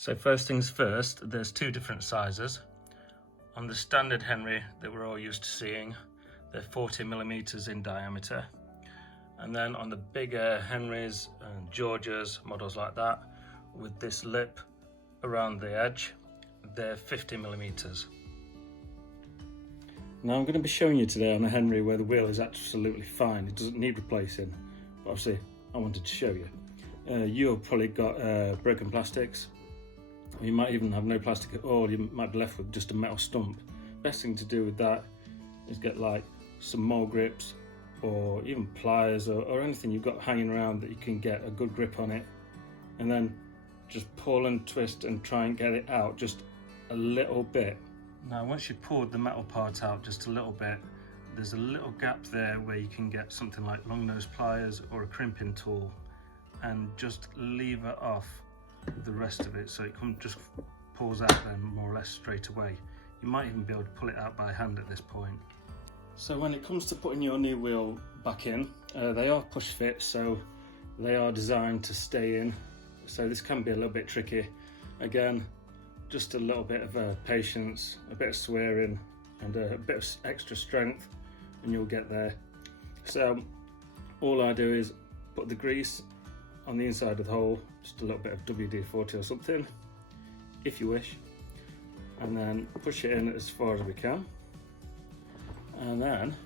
So first things first, there's two different sizes. On the standard Henry that we're all used to seeing, they're 40mm in diameter. And then on the bigger Henrys and Georges, models like that, with this lip around the edge, they're 50mm. Now I'm going to be showing you today on a Henry where the wheel is absolutely fine. It doesn't need replacing, but obviously I wanted to show you. You've probably got broken plastics. You might even have no plastic at all. You might be left with just a metal stump. Best thing to do with that is get like some mole grips or even pliers or anything you've got hanging around that you can get a good grip on it, and then just pull and twist and try and get it out just a little bit. Now once you've pulled the metal part out just a little bit, there's a little gap there where you can get something like long nose pliers or a crimping tool and just lever off the rest of it so it just pulls out then more or less straight away. You might even be able to pull it out by hand at this point. So when it comes to putting your new wheel back in, they are push fit, so they are designed to stay in. So this can be a little bit tricky. Again, just a little bit of patience, a bit of swearing and a bit of extra strength and you'll get there. So all I do is put the grease on the inside of the hole, just a little bit of WD-40 or something, if you wish, and then push it in as far as we can. And then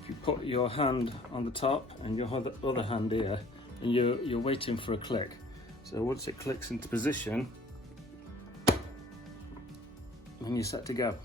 if you put your hand on the top and your other hand here, and you're waiting for a click. So once it clicks into position, then you're set to go.